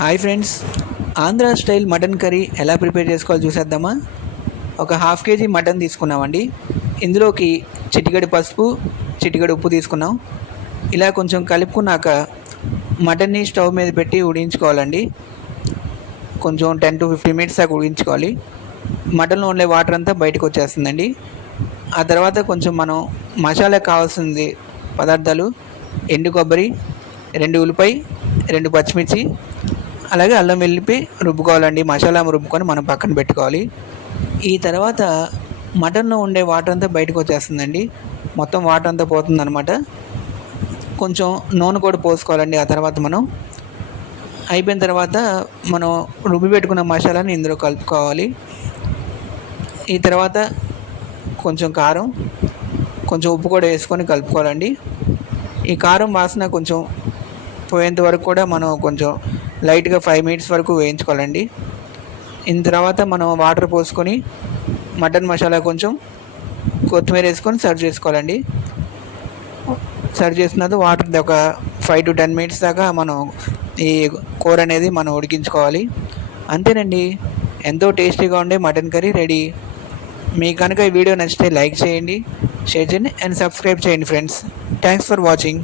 Hi friends. Andhra style mutton curry ఎలా prepare చేసుకోవాలో చూసేద్దామా? ఒక హాఫ్ కేజీ మటన్ తీసుకున్నామండి. ఇందులోకి చిటికెడు పసుపు చిటికెడు ఉప్పు తీసుకున్నాం. ఇలా కొంచెం కలుపుకున్నాక మటన్ని స్టవ్ మీద పెట్టి ఉడించుకోవాలండి కొంచెం టెన్ టు ఫిఫ్టీన్ మినిట్స్ దాకా ఉడించుకోవాలి మటన్లో ఉండే వాటర్ అంతా బయటకు వచ్చేస్తుందండి. ఆ తర్వాత కొంచెం మనం మసాలా కావాల్సింది పదార్థాలు ఎండు కొబ్బరి రెండు ఉల్లిపాయ రెండు పచ్చిమిర్చి అలాగే అల్లం వెల్లిపి రుబ్బుకోవాలండి మసాలా రుబ్బుకొని మనం పక్కన పెట్టుకోవాలి. ఈ తర్వాత మటన్లో ఉండే వాటర్ అంతా బయటకు వచ్చేస్తుందండి. మొత్తం వాటర్ అంతా పోతుందన్నమాట. కొంచెం నూనె కూడా పోసుకోవాలండి ఆ తర్వాత మనం. అయిపోయిన తర్వాత మనం రుబ్బి పెట్టుకున్న మసాలాని ఇందులో కలుపుకోవాలి. ఈ తర్వాత కొంచెం కారం కొంచెం ఉప్పు కూడా వేసుకొని కలుపుకోవాలండి. ఈ కారం వాసన కొంచెం పోయేంత వరకు కూడా మనం కొంచెం లైట్గా ఫైవ్ మినిట్స్ వరకు వేయించుకోవాలండి. ఇన్ తర్వాత మనం వాటర్ పోసుకొని మటన్ మసాలా కొంచెం కొత్తిమీర వేసుకొని సర్వ్ చేసుకోవాలండి. సర్వ్ చేసినది వాటర్ ఒక ఫైవ్ టు టెన్ మినిట్స్ దాకా మనం ఈ కూర అనేది మనం ఉడికించుకోవాలి. అంతేనండి. ఎంతో టేస్టీగా ఉండే మటన్ కర్రీ రెడీ. మీకు కనుక ఈ వీడియో నచ్చితే లైక్ చేయండి షేర్ చేయండి అండ్ సబ్స్క్రైబ్ చేయండి ఫ్రెండ్స్. Thanks for watching.